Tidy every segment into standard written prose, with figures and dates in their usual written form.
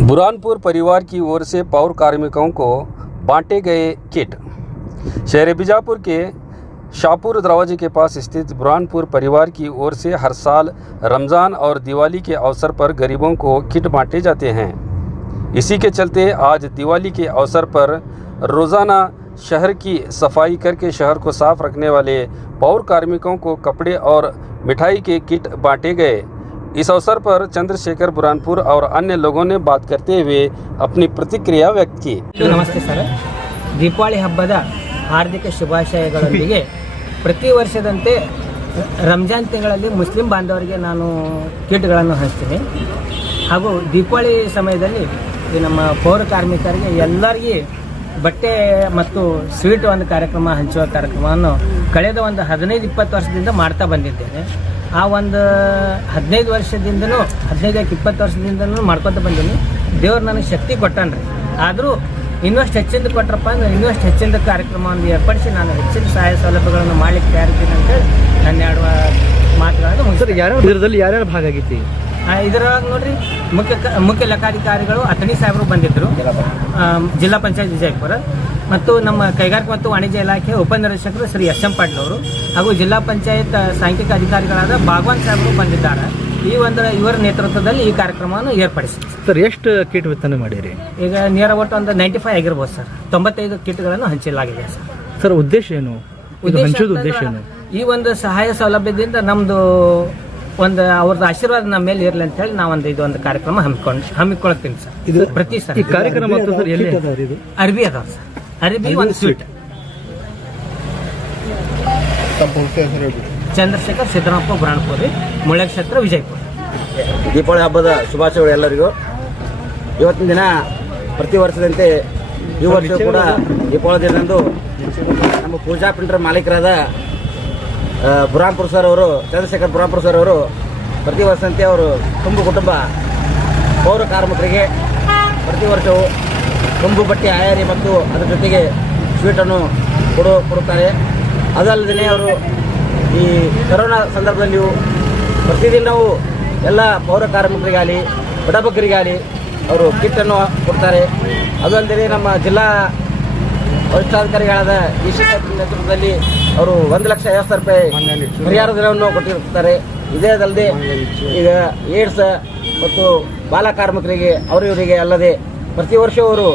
बुरहानपुर परिवार की ओर से पौर कार्मिकों को बांटे गए किट। शहर बीजापुर के शाहपुर दरवाजे के पास स्थित बुरहानपुर परिवार की ओर से हर साल रमज़ान और दिवाली के अवसर पर गरीबों को किट बांटे जाते हैं। इसी के चलते आज दिवाली के अवसर पर रोज़ाना शहर की सफाई करके शहर को साफ रखने वाले पौर कार्मिकों को कपड़े और मिठाई के किट बांटे गए। इस अवसर पर चंद्रशेखर बुरहानपुर और अन्य लोगों ने बात करते हुए अपनी प्रतिक्रिया व्यक्त की। नमस्ते सर, ದೀಪಾವಳಿ ಹಬ್ಬದ ಹಾರ್ದಿಕ ಶುಭಾಶಯಗಳೊಂದಿಗೆ ಪ್ರತಿ ವರ್ಷದಂತೆ ರಂಜಾನ್ ತಿಂಗಳಲ್ಲಿ ಮುಸ್ಲಿಂ ಬಾಂಧವರಿಗೆ ನಾನು ಕಿಟ್ಗಳನ್ನು ಹಂಚ್ತೀನಿ ಹಾಗೂ ದೀಪಾವಳಿ ಸಮಯದಲ್ಲಿ ನಮ್ಮ ಪೌರ ಕಾರ್ಮಿಕರಿಗೆ ಎಲ್ಲರಿಗೆ ಬಟ್ಟೆ ಮತ್ತು ಸ್ವೀಟ್ ಒಂದು ಕಾರ್ಯಕ್ರಮ ಹಂಚುವ ಕಾರ್ಯಕ್ರಮವನ್ನು ಕಳೆದ ಒಂದು 15-20 ವರ್ಷದಿಂದ ಮಾಡ್ತಾ ಬಂದಿದ್ದೇನೆ. ಆ ಒಂದು 15 ವರ್ಷದಿಂದನೂ 15-20 ವರ್ಷದಿಂದನೂ ಮಾಡ್ಕೊತ ಬಂದೀನಿ. ದೇವ್ರು ನನಗೆ ಶಕ್ತಿ ಕೊಟ್ಟನ್ರಿ. ಆದರೂ ಇನ್ನಷ್ಟು ಹೆಚ್ಚಿಂದ ಕೊಟ್ಟರಪ್ಪ ಅಂದ್ರೆ ಇನ್ನಷ್ಟು ಹೆಚ್ಚಿನ ಕಾರ್ಯಕ್ರಮವನ್ನು ಏರ್ಪಡಿಸಿ ನಾನು ಹೆಚ್ಚಿನ ಸಹಾಯ ಸೌಲಭ್ಯಗಳನ್ನು ಮಾಡಲಿಕ್ಕೆ ತಯಾರಿದ್ದೀನಿ ಅಂತೇಳಿ ನನ್ನ ಎರಡು ಮಾತುಗಳನ್ನು ಮುಗಿಸ್ತಾರೆ. ಇದರಲ್ಲಿ ಯಾರ್ಯಾರು ಭಾಗ ಆಗಿತ್ತು? ಇದರೊಳಗೆ ನೋಡ್ರಿ ಮುಖ್ಯ ಲೆಕ್ಕಾಧಿಕಾರಿಗಳು ಅತಣಿ ಸಾಹೇಬರು ಬಂದಿದ್ದರು, ಜಿಲ್ಲಾ ಪಂಚಾಯತ್ ವಿಜಯಪುರ, ಮತ್ತು ನಮ್ಮ ಕೈಗಾರಿಕಾ ಮತ್ತು ವಾಣಿಜ್ಯ ಇಲಾಖೆ ಉಪನಿರೀಕ್ಷಕರು ಶ್ರೀ ಎಸ್ ಎಂ ಪಾಟೀಲ್ ಅವರು ಹಾಗೂ ಜಿಲ್ಲಾ ಪಂಚಾಯತ್ ಸಾಂಖ್ಯಿಕ ಅಧಿಕಾರಿಗಳಾದ ಭಾಗವಾನ್ ಸಾಹೇಬರು ಬಂದಿದ್ದಾರೆ. ಇವರ ನೇತೃತ್ವದಲ್ಲಿ ಈ ಕಾರ್ಯಕ್ರಮವನ್ನು ಏರ್ಪಡಿಸಿ. ಸರ್, ಎಷ್ಟು ಕಿಟ್ ವಿತರಣೆ ಮಾಡಿರಿ? ಈಗ ನೇರ ಒಟ್ಟು ಒಂದು 95 ಆಗಿರ್ಬೋದು ಸರ್. 95 ಕಿಟ್ಗಳನ್ನು ಹಂಚಲಾಗಿದೆ ಸರ್. ಸರ್, ಉದ್ದೇಶ ಏನು? ಹಂಚೋದು ಉದ್ದೇಶ ಏನು? ಈ ಒಂದು ಸಹಾಯ ಸೌಲಭ್ಯದಿಂದ ನಮ್ದು ಒಂದು ಅವ್ರದ್ದು ಆಶೀರ್ವಾದ ನಮ್ಮ ಮೇಲೆ ಇರಲಿ ಅಂತ ಹೇಳಿ ನಾವೊಂದು ಇದೊಂದು ಕಾರ್ಯಕ್ರಮ ಹಮ್ಮಿಕೊಳ್ತೀನಿ ಸರ್. ಇದು ಪ್ರತಿ ಸರ್ ಈ ಕಾರ್ಯಕ್ರಮ ಅರ್ಬಿ ಅದಾವ ಸರ್. ಅರ್ಬಿ ಒಂದು ಸ್ವೀಟ್. ಚಂದ್ರಶೇಖರ್ ಸಿದ್ದರಾಮಪ್ಪ ಬುರಾಣಪುರಿ, ಮುಳ್ಳ ಕ್ಷೇತ್ರ, ವಿಜಯಪುರ. ದೀಪಾವಳಿ ಹಬ್ಬದ ಶುಭಾಶಯಗಳು ಎಲ್ಲರಿಗೂ. ಇವತ್ತಿನ ದಿನ ಪ್ರತಿ ವರ್ಷದಂತೆ ಈ ವರ್ಷ ಕೂಡ ದೀಪಾವಳಿ ದಿನದಂದು ನಮ್ಮ ಪೂಜಾ ಪ್ರಿಂಟರ್ ಮಾಲೀಕರಾದ ಬುರಾನ್ಪುರ್ ಸರ್ ಅವರು, ಚಂದ್ರಶೇಖರ್ ಬುರಾನ್ಪುರ್ ಸರ್ ಅವರು ಪ್ರತಿ ವರ್ಷದಂತೆ ಅವರು ತುಂಬು ಕುಟುಂಬ ಪೌರ ಕಾರ್ಮಿಕರಿಗೆ ಪ್ರತಿ ವರ್ಷವೂ ತುಂಬು ಬಟ್ಟೆ ಆಯಾರಿ ಮತ್ತು ಅದರ ಜೊತೆಗೆ ಸ್ವೀಟನ್ನು ಕೊಡುತ್ತಾರೆ. ಅದಲ್ಲದೆ ಅವರು ಈ ಕೊರೋನಾ ಸಂದರ್ಭದಲ್ಲಿಯೂ ಪ್ರತಿದಿನವೂ ಎಲ್ಲ ಪೌರ ಕಾರ್ಮಿಕರಿಗಾಗಲಿ ಬಡಬಗ್ಗರಿಗಾಗಲಿ ಅವರು ಕಿಟ್ಟನ್ನು ಕೊಡ್ತಾರೆ. ಅದಲ್ಲದೆ ನಮ್ಮ ಜಿಲ್ಲಾ ವರಿಷ್ಠಾಧಿಕಾರಿಗಳಾದ ಈಶ್ವರ ನೇತೃತ್ವದಲ್ಲಿ ಅವರು 1,50,000 ರೂಪಾಯಿ ಪರಿಹಾರ ಧನವನ್ನು ಕೊಟ್ಟಿರುತ್ತಾರೆ. ಇದೇ ಅಲ್ಲದೆ ಈಗ ಏಡ್ಸ್ ಮತ್ತು ಬಾಲ ಕಾರ್ಮಿಕರಿಗೆ ಇವರಿಗೆ ಅಲ್ಲದೆ ಪ್ರತಿ ವರ್ಷ ಅವರು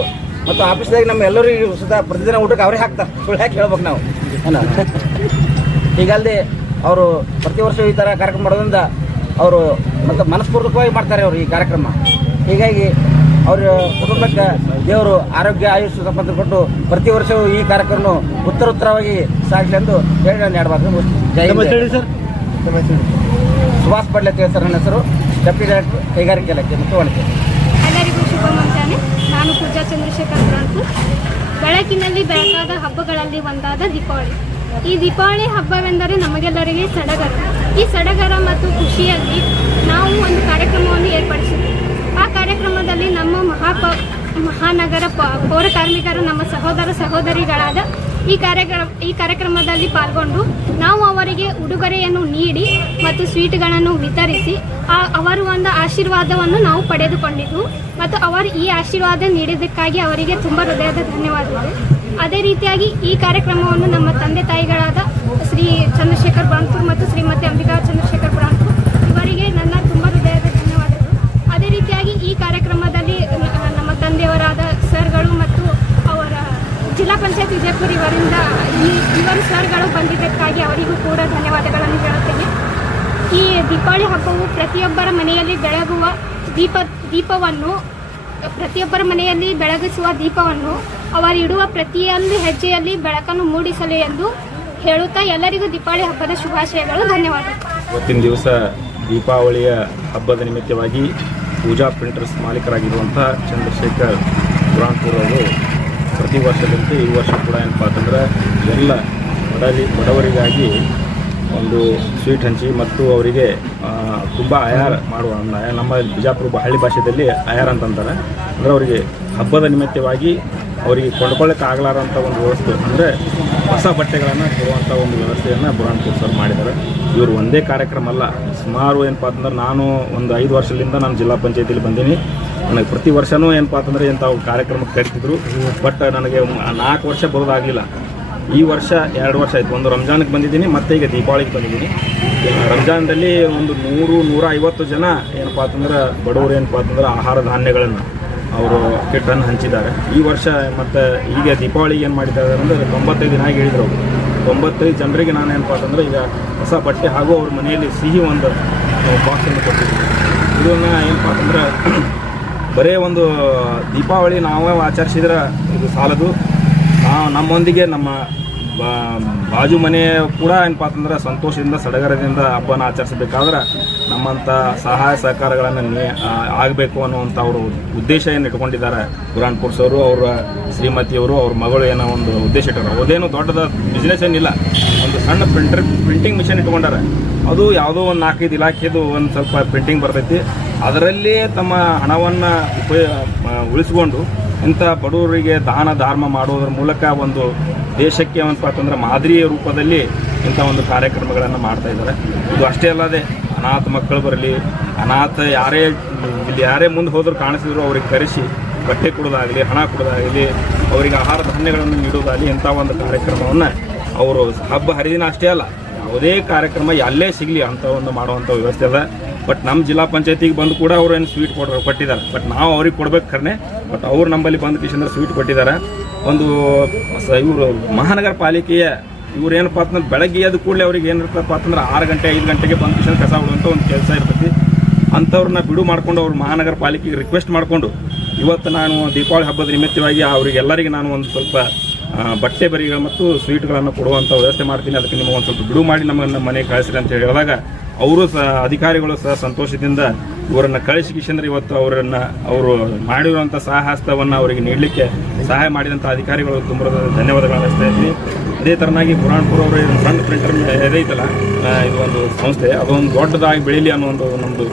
ಮತ್ತು ಆಫೀಸ್ದಾಗಿ ನಮ್ಮ ಎಲ್ಲರಿಗೂ ಸುಧಾ ಪ್ರತಿದಿನ ಊಟಕ್ಕೆ ಅವರೇ ಹಾಕ್ತಾರೆ. ಸುಳ್ಳು ಯಾಕೆ ಹೇಳ್ಬೇಕು ನಾವು? ಹೀಗಲ್ಲದೆ ಅವರು ಪ್ರತಿ ವರ್ಷ ಈ ಥರ ಕಾರ್ಯಕ್ರಮ ಮಾಡೋದ್ರಿಂದ ಅವರು ಮತ್ತು ಮನಸ್ಪೂರ್ವಕವಾಗಿ ಮಾಡ್ತಾರೆ ಅವರು ಈ ಕಾರ್ಯಕ್ರಮ. ಹೀಗಾಗಿ ಅವರ ಕುಟುಂಬಕ್ಕೆ ದೇವರು ಆರೋಗ್ಯ ಆಯುಷ್ ಸಂಪತ್ತು ಕೊಟ್ಟು ಪ್ರತಿ ವರ್ಷವೂ ಈ ಕಾರ್ಯಕ್ರಮ ಉತ್ತರೋತ್ತರವಾಗಿ ಸಾಗಲಿ ಎಂದು ಹೇಳಿ ನಾನು ಆಡಬಾರ್ದು. ಸುಭಾಷ್ ಪಡ್ಲೆ ಸರ್ ನನ್ನ ಹೆಸರು, ಡೆಪ್ಯೂಟಿ ಡೈರೆಕ್ಟರ್ ಕೈಗಾರಿಕೆ ಇಲಾಖೆ ಮತ್ತು ವಾಣಿಜ್ಯ. ಎಲ್ಲರಿಗೂ ಶುಭ ಮುಂಜಾನೆ. ನಾನು ಪೂಜಾ ಚಂದ್ರಶೇಖರ್ ಬುರಾನ್ಪುರ್. ಬೆಳಕಿನಲ್ಲಿ ಬೆಳಕಾದ ಹಬ್ಬಗಳಲ್ಲಿ ಒಂದಾದ ದೀಪಾವಳಿ. ಈ ದೀಪಾವಳಿ ಹಬ್ಬವೆಂದರೆ ನಮಗೆಲ್ಲರಿಗೆ ಸಡಗರ. ಈ ಸಡಗರ ಮತ್ತು ಖುಷಿಯಲ್ಲಿ ನಾವು ಒಂದು ಕಾರ್ಯಕ್ರಮವನ್ನು ಏರ್ಪಡಿಸಿದ್ವಿ. ಆ ಕಾರ್ಯಕ್ರಮದಲ್ಲಿ ನಮ್ಮ ಮಹಾನಗರ ಪೌರ ಕಾರ್ಮಿಕರು ನಮ್ಮ ಸಹೋದರ ಸಹೋದರಿಗಳಾದ ಈ ಕಾರ್ಯಕ್ರಮದಲ್ಲಿ ಪಾಲ್ಗೊಂಡು ನಾವು ಅವರಿಗೆ ಉಡುಗೊರೆಯನ್ನು ನೀಡಿ ಮತ್ತು ಸ್ವೀಟ್ಗಳನ್ನು ವಿತರಿಸಿ ಅವರು ಒಂದು ಆಶೀರ್ವಾದವನ್ನು ನಾವು ಪಡೆದುಕೊಂಡಿದ್ದು ಮತ್ತು ಅವರು ಈ ಆಶೀರ್ವಾದ ನೀಡಿದ್ದಕ್ಕಾಗಿ ಅವರಿಗೆ ತುಂಬ ಹೃದಯದ ಧನ್ಯವಾದಗಳು. ಅದೇ ರೀತಿಯಾಗಿ ಈ ಕಾರ್ಯಕ್ರಮವನ್ನು ನಮ್ಮ ತಂದೆ ತಾಯಿಗಳಾದ ಶ್ರೀ ಚಂದ್ರಶೇಖರ್ ಬುರಾನ್ಪುರ್ ಮತ್ತು ಶ್ರೀಮತಿ ಅಂಬಿಕಾ ಚಂದ್ರಶೇಖರ್ ಬುರಾನ್ಪುರ್ ಇವರಿಗೆ ನನ್ನ ತುಂಬ ಹೃದಯದ ಧನ್ಯವಾದಗಳು. ಅದೇ ರೀತಿಯಾಗಿ ಈ ಕಾರ್ಯಕ್ರಮದಲ್ಲಿ ನಮ್ಮ ತಂದೆಯವರಾದ ಸರ್ಗಳು ಮತ್ತು ಅವರ ಜಿಲ್ಲಾ ಪಂಚಾಯತ್ ವಿಜಯಪುರ ಇವರು ಸರ್ಗಳು ಬಂದಿದ್ದಕ್ಕಾಗಿ ಅವರಿಗೂ ಕೂಡ ಧನ್ಯವಾದಗಳನ್ನು ಹೇಳುತ್ತೇನೆ. ಈ ದೀಪಾವಳಿ ಹಬ್ಬವು ಪ್ರತಿಯೊಬ್ಬರ ಮನೆಯಲ್ಲಿ ಬೆಳಗುವ ದೀಪವನ್ನು ಪ್ರತಿಯೊಬ್ಬರ ಮನೆಯಲ್ಲಿ ಬೆಳಗಿಸುವ ದೀಪವನ್ನು ಅವರಿಡುವ ಪ್ರತಿಯೊಂದು ಹೆಜ್ಜೆಯಲ್ಲಿ ಬೆಳಕನ್ನು ಮೂಡಿಸಲಿ ಎಂದು ಹೇಳುತ್ತಾ ಎಲ್ಲರಿಗೂ ದೀಪಾವಳಿ ಹಬ್ಬದ ಶುಭಾಶಯಗಳು. ಧನ್ಯವಾದಗಳು. ಇವತ್ತಿನ ದಿವಸ ದೀಪಾವಳಿಯ ಹಬ್ಬದ ನಿಮಿತ್ತವಾಗಿ ಪೂಜಾ ಪ್ರಿಂಟರ್ಸ್ ಮಾಲೀಕರಾಗಿರುವಂಥ ಚಂದ್ರಶೇಖರ್ ಬುರಾನ್ಪುರ್ ಅವರು ಪ್ರತಿ ವರ್ಷದಂತೆ ಈ ವರ್ಷ ಕೂಡ ಏನಪ್ಪ ಅಂತಂದ್ರೆ ಎಲ್ಲ ಬಡವರಿಗಾಗಿ ಒಂದು ಸ್ವೀಟ್ ಹಂಚಿ ಮತ್ತು ಅವರಿಗೆ ತುಂಬ ಆಯಾರ ಮಾಡುವ ನಮ್ಮ ಬಿಜಾಪುರ ಹಳ್ಳಿ ಭಾಷೆಯಲ್ಲಿ ಆಯಾರ ಅಂತಂತಾರೆ. ಅಂದರೆ ಅವರಿಗೆ ಹಬ್ಬದ ನಿಮಿತ್ತವಾಗಿ ಅವರಿಗೆ ಕೊಂಡ್ಕೊಳ್ಳೋಕೆ ಆಗಲಾರಂಥ ಒಂದು ವ್ಯವಸ್ಥೆ ಅಂದರೆ ಹೊಸ ಬಟ್ಟೆಗಳನ್ನು ಕೊಡುವಂಥ ಒಂದು ವ್ಯವಸ್ಥೆಯನ್ನು ಬುರಾನ್ಪುರ್ ಸರ್ ಮಾಡಿದ್ದಾರೆ. ಇವರು ಒಂದೇ ಕಾರ್ಯಕ್ರಮ ಅಲ್ಲ, ಸುಮಾರು ಏನಪ್ಪ ಅಂತಂದ್ರೆ ನಾನು ಒಂದು 5 ವರ್ಷದಿಂದ ನಾನು ಜಿಲ್ಲಾ ಪಂಚಾಯತಿಯಲ್ಲಿ ಬಂದೀನಿ. ನನಗೆ ಪ್ರತಿ ವರ್ಷವೂ ಏನಪ್ಪ ಅಂತಂದರೆ ಇಂಥವು ಕಾರ್ಯಕ್ರಮಕ್ಕೆ ಕರಿತಿದ್ರು. ಬಟ್ ನನಗೆ 4 ವರ್ಷ ಬರೋದಾಗಲಿಲ್ಲ. ಈ ವರ್ಷ 2 ವರ್ಷ ಆಯಿತು. ಒಂದು ರಂಜಾನ್ಗೆ ಬಂದಿದ್ದೀನಿ, ಮತ್ತು ಈಗ ದೀಪಾವಳಿಗೆ ಬಂದಿದ್ದೀನಿ. ರಂಜಾನ್ದಲ್ಲಿ ಒಂದು 100-150 ಜನ ಏನಪ್ಪ ಅಂತಂದ್ರೆ ಬಡವರು ಏನಪ್ಪ ಅಂತಂದ್ರೆ ಆಹಾರ ಧಾನ್ಯಗಳನ್ನು ಅವರು ಕಿಟ್ಟನ್ನು ಹಂಚಿದ್ದಾರೆ. ಈ ವರ್ಷ ಮತ್ತು ಈಗ ದೀಪಾವಳಿಗೆ ಏನು ಮಾಡಿದ್ದಾರೆ ಅಂದರೆ 95 ದಿನ ಹೇಳಿದ್ರು. 95 ಜನರಿಗೆ ನಾನು ಏನಪ್ಪ ಅಂತಂದ್ರೆ ಈಗ ಹೊಸ ಬಟ್ಟೆ ಹಾಗೂ ಅವ್ರ ಮನೆಯಲ್ಲಿ ಸಿಹಿ ಒಂದು ಬಾಕ್ಸನ್ನು ಕೊಟ್ಟಿದ್ದೀನಿ. ಇದನ್ನು ಏನಪ್ಪ ಅಂತಂದ್ರೆ ಬರೀ ಒಂದು ದೀಪಾವಳಿ ನಾವು ಆಚರಿಸಿದ್ರೆ ಇದು ಸಾಲದು. ನಮ್ಮೊಂದಿಗೆ ನಮ್ಮ ಬಾಜು ಮನೆ ಕೂಡ ಏನಪ್ಪ ಅಂತಂದ್ರೆ ಸಂತೋಷದಿಂದ ಸಡಗರದಿಂದ ಹಬ್ಬನ ಆಚರಿಸಬೇಕಾದ್ರೆ ನಮ್ಮಂಥ ಸಹಾಯ ಸಹಕಾರಗಳನ್ನು ಆಗಬೇಕು ಅನ್ನುವಂಥ ಅವರು ಉದ್ದೇಶ ಏನು ಇಟ್ಕೊಂಡಿದ್ದಾರೆ ಬುರಾನ್ಪುರ್ ಸರು, ಅವರ ಶ್ರೀಮತಿಯವರು, ಅವ್ರ ಮಗಳು ಏನೋ ಒಂದು ಉದ್ದೇಶ ಇಟ್ಟಾರೆ. ಅದೇನು ದೊಡ್ಡದ ಬಿಸ್ನೆಸ್ ಏನಿಲ್ಲ, ಒಂದು ಸಣ್ಣ ಪ್ರಿಂಟಿಂಗ್ ಮಿಷನ್ ಇಟ್ಕೊಂಡಾರೆ. ಅದು ಯಾವುದೋ ಒಂದು 4-5 ಇಲಾಖೆದು ಒಂದು ಸ್ವಲ್ಪ ಪ್ರಿಂಟಿಂಗ್ ಬರ್ತೈತಿ. ಅದರಲ್ಲೇ ತಮ್ಮ ಹಣವನ್ನು ಉಳಿಸ್ಕೊಂಡು ಇಂಥ ಬಡವರಿಗೆ ದಾನ ಧರ್ಮ ಮಾಡೋದ್ರ ಮೂಲಕ ಒಂದು ದೇಶಕ್ಕೆ ಏನಪ್ಪ ಅಂತಂದ್ರೆ ಮಾದರಿಯ ರೂಪದಲ್ಲಿ ಇಂಥ ಒಂದು ಕಾರ್ಯಕ್ರಮಗಳನ್ನು ಮಾಡ್ತಾ ಇದ್ದಾರೆ. ಇದು ಅಷ್ಟೇ ಅಲ್ಲದೆ ಅನಾಥ ಮಕ್ಕಳು ಬರಲಿ, ಅನಾಥ ಯಾರೇ ಮುಂದೆ ಹೋದರೂ ಕಾಣಿಸಿದ್ರು ಅವ್ರಿಗೆ ಕರೆಸಿ ಬಟ್ಟೆ ಕೊಡೋದಾಗಲಿ, ಹಣ ಕೊಡೋದಾಗಲಿ, ಅವರಿಗೆ ಆಹಾರ ಧಾನ್ಯಗಳನ್ನು ನೀಡೋದಾಗಲಿ ಇಂಥ ಒಂದು ಕಾರ್ಯಕ್ರಮವನ್ನು ಅವರು ಹಬ್ಬ ಹರಿದಿನ ಅಷ್ಟೇ ಅಲ್ಲ, ಯಾವುದೇ ಕಾರ್ಯಕ್ರಮ ಎಲ್ಲೇ ಸಿಗಲಿ ಅಂಥ ಒಂದು ಮಾಡುವಂಥ ವ್ಯವಸ್ಥೆ ಅದ. ಬಟ್ ನಮ್ಮ ಜಿಲ್ಲಾ ಪಂಚಾಯತಿಗೆ ಬಂದು ಕೂಡ ಅವ್ರು ಏನು ಸ್ವೀಟ್ ಕೊಟ್ಟಿದ್ದಾರೆ. ಬಟ್ ನಾವು ಅವ್ರಿಗೆ ಕೊಡ್ಬೇಕು ಖರೆ, ಬಟ್ ಅವ್ರು ನಮ್ಮಲ್ಲಿ ಬಂದು ಕಿಶಂದ್ರೆ ಸ್ವೀಟ್ ಕೊಟ್ಟಿದ್ದಾರೆ. ಒಂದು ಇವರು ಮಹಾನಗರ ಪಾಲಿಕೆಯ ಇವ್ರು ಏನಪ್ಪ ಅಂತಂದ್ರೆ ಬೆಳಗ್ಗೆ ಎದ್ದು ಕೂಡಲೇ ಅವ್ರಿಗೆ ಏನಿರ್ತಪ್ಪ ಅಂತಂದ್ರೆ 6 ಗಂಟೆ 5 ಗಂಟೆಗೆ ಬಂದು ಕಿಶನ್ ಕಸ ಬಿಡುವಂಥ ಒಂದು ಕೆಲಸ ಇರ್ತೈತಿ. ಅಂಥವ್ರನ್ನ ಬಿಡು ಮಾಡಿಕೊಂಡು ಅವ್ರು ಮಹಾನಗರ ಪಾಲಿಕೆಗೆ ರಿಕ್ವೆಸ್ಟ್ ಮಾಡಿಕೊಂಡು ಇವತ್ತು ನಾನು ದೀಪಾವಳಿ ಹಬ್ಬದ ನಿಮಿತ್ತವಾಗಿ ಅವರಿಗೆಲ್ಲರಿಗೆ ನಾನು ಒಂದು ಸ್ವಲ್ಪ ಬಟ್ಟೆ ಬರಿಗಳು ಮತ್ತು ಸ್ವೀಟ್ಗಳನ್ನು ಕೊಡುವಂಥ ವ್ಯವಸ್ಥೆ ಮಾಡ್ತೀನಿ. ಅದಕ್ಕೆ ನಿಮಗೆ ಒಂದು ಸ್ವಲ್ಪ ಬಿಡು ಮಾಡಿ ನಮ್ಮನ್ನು ಮನೆಗೆ ಕಳಿಸ್ರಿ ಅಂತ ಹೇಳಿದಾಗ ಅವರು ಅಧಿಕಾರಿಗಳು ಸಹ ಸಂತೋಷದಿಂದ ಇವರನ್ನು ಕಳಿಸಿಕಿಶಂದ್ರೆ ಇವತ್ತು ಅವರು ಮಾಡಿರುವಂಥ ಸಹಹಸ್ತವನ್ನು ಅವರಿಗೆ ನೀಡಲಿಕ್ಕೆ ಸಹಾಯ ಮಾಡಿದಂಥ ಅಧಿಕಾರಿಗಳು ತುಂಬ ಧನ್ಯವಾದಗಳನ್ನು ಅನಿಸ್ತಾ ಇದ್ದೀನಿ. ಅದೇ ಥರನಾಗಿ ಬುರಾನ್ಪುರ್ ಅವರು ಸಣ್ಣ ಪ್ರಿಂಟರ್ ಇದೈತಲ್ಲ, ಇದು ಒಂದು ಸಂಸ್ಥೆ, ಅದೊಂದು ದೊಡ್ಡದಾಗಿ ಬೆಳೀಲಿ ಅನ್ನೋ ಒಂದು ನಮ್ಮದು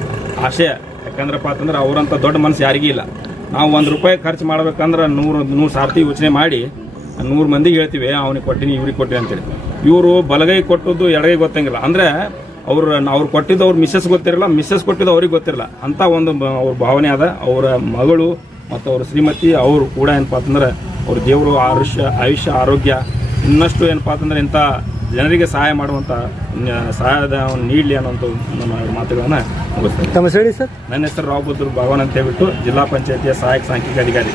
ಆಶಯ. ಯಾಕಂದ್ರಪ್ಪ ಅಂತಂದ್ರೆ ಅವರಂಥ ದೊಡ್ಡ ಮನಸ್ಸು ಯಾರಿಗೂ ಇಲ್ಲ. ನಾವು ₹1 ಖರ್ಚು ಮಾಡ್ಬೇಕಂದ್ರೆ 100 ಸಾರ್ತಿ ಯೋಚನೆ ಮಾಡಿ 100 ಮಂದಿಗೆ ಹೇಳ್ತೀವಿ ಅವ್ನಿಗೆ ಕೊಟ್ಟಿನಿ ಇವ್ರಿಗೆ ಕೊಟ್ಟಿನಿ ಅಂತೇಳಿ. ಇವರು ಬಲಗೈ ಕೊಟ್ಟದ್ದು ಎಡಗೈ ಗೊತ್ತಂಗಿಲ್ಲ. ಅಂದರೆ ಅವ್ರು ಕೊಟ್ಟಿದ್ದು ಅವ್ರ ಮಿಸ್ಸಸ್ ಗೊತ್ತಿರಲ್ಲ, ಮಿಸ್ಸಸ್ ಕೊಟ್ಟಿದ್ದು ಅವ್ರಿಗೆ ಗೊತ್ತಿರಲ್ಲ. ಅಂಥ ಒಂದು ಅವ್ರ ಭಾವನೆ ಅದ. ಅವರ ಮಗಳು ಮತ್ತು ಅವ್ರ ಶ್ರೀಮತಿ ಅವರು ಕೂಡ ಏನಪ್ಪ ಅಂತಂದ್ರೆ ಅವ್ರ ದೇವರು ಆಯುಷ್ಯ ಆರೋಗ್ಯ ಇನ್ನಷ್ಟು ಏನಪ್ಪ ಅಂತಂದ್ರೆ ಇಂಥ ಜನರಿಗೆ ಸಹಾಯ ಮಾಡುವಂಥ ಸಹಾಯದ ನೀಡಲಿ ಅನ್ನೋಂಥ ನಮ್ಮ ಮಾತುಗಳನ್ನು ಮುಗಿಸ್ತಾರೆ. ತಮ್ಮ ಹೇಳಿ ಸರ್. ನನ್ನ ಹೆಸರು ರಾವ್ ಬುದ್ಧರು ಭಗವಾನ್ ಅಂತ ಹೇಳ್ಬಿಟ್ಟು ಜಿಲ್ಲಾ ಪಂಚಾಯತಿಯ ಸಹಾಯಕ ಸಾಂಖ್ಯಿಕ ಅಧಿಕಾರಿ.